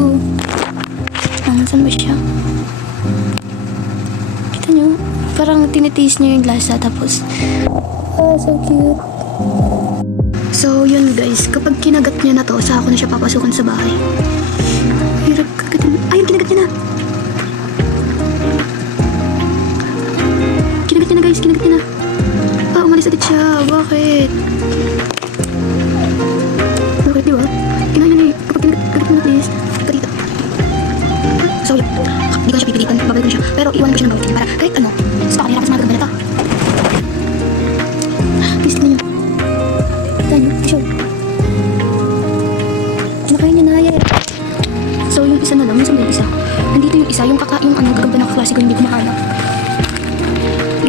to. Saan ba siya? Kita nyo? Parang tinitiis niya yung lasa tapos so cute. So yun guys, kapag kinagat niya na to, saka ko na siya papasukan sa bahay. Hirap kagatin. Ayun, kinagat niya na. Kinagat niya na guys, kinagat niya na. Umalis ulit siya. Bakit? Bakit, diba? Kinagat niya na eh. Kapag kinagat mo na please, dito. So yun, hindi ko siya pipilitan, babalik ko na siya. Pero iwan ko siya ng bawat para kahit ano, sa kanila kasi magaganda na to. Please, tignan nyo. Tignan nyo, show. Sinakain niya na, yeah. So yung isa na lang, yung isa. Nandito yung isa, yung gagamba ng kaklase ko, hindi ko mahanap.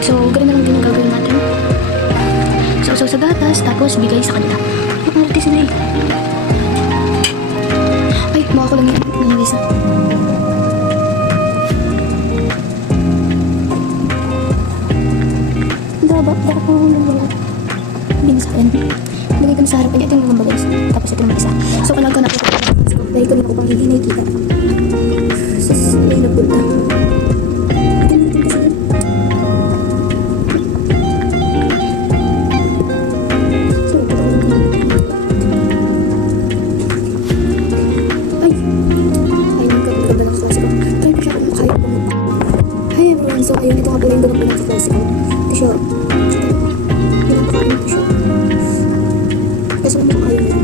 So, ganun na lang din yung gagawin natin. So sa gatas, tapos bigay sa kanila. Ang arte sila eh. Ay, mukha ko lang yung guys ah. Dapat mo lang wala. Bigay sa akin. Bigay ko na sa harapan. Ito yung mga guys. Tapos ito naman isa. So kailangan ko na ito. Dahil ko rin ako pang hindi nakikita. Sus, may nagpunta. So ayun, ito nga pala yung ganap ng kaklase ko. Ito siya. Pinapakain ko siya. Kasi mukhang ayaw niya.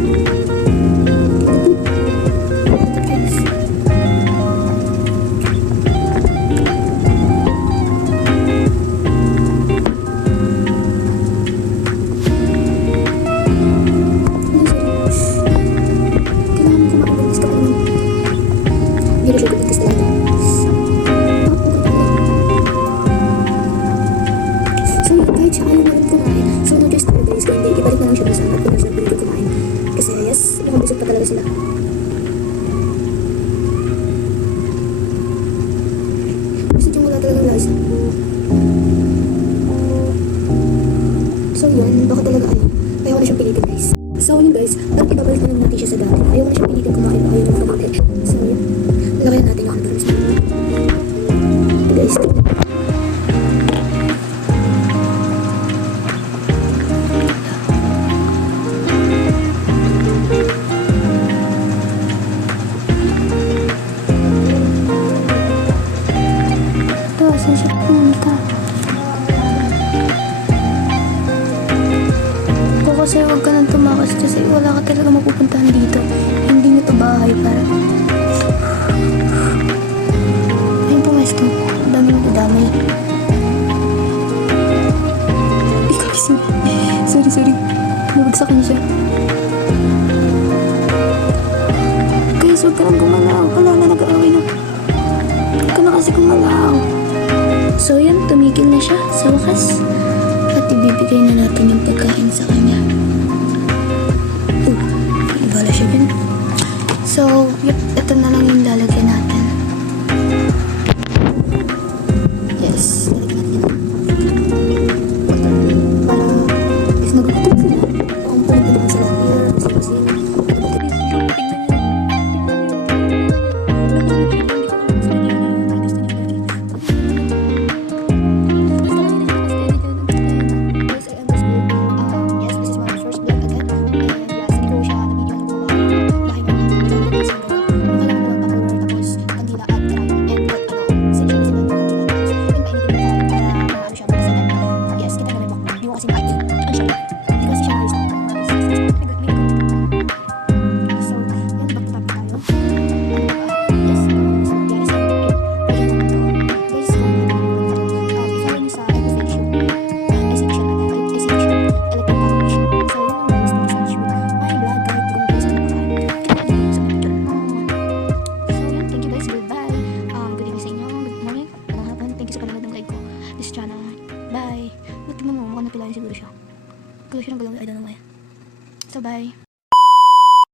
Kailangan ko makabalis ka pa naman. Hindi na siya gumigas talaga. Kahit siya ayaw na rin kumain. So no just for guys, kung hindi, ibalik na lang siya sa at kung siya pwede kumain. Kasi yes, mukhang busog pa talaga sila. Gusto yung wala talagang lasa. So yun, baka talaga ayaw na siyang pilitin guys. So yun guys, at ibabalik na lang natin siya sa dati. Ayaw na siyang pilitin kumain, ayaw na kumain. So yun, lakayan natin yung handles na. Guys, saan siya pumunta? Kung kasi huwag ka nang tumakas kasi wala ka talaga mapupuntahan dito. Hindi nyo to bahay para. Ayun pumesto. Ang dami nyo damay. Ikaw sorry. Nabagsakan siya. Guys, huwag ka nang gumalaw. Wala na nag-aaway na. Huwag ka na kasi gumalaw. So yan, tumigil na siya sa wakas. At ibibigay na natin yung pagkain sa kanya. Ibala siya dyan. So, yep.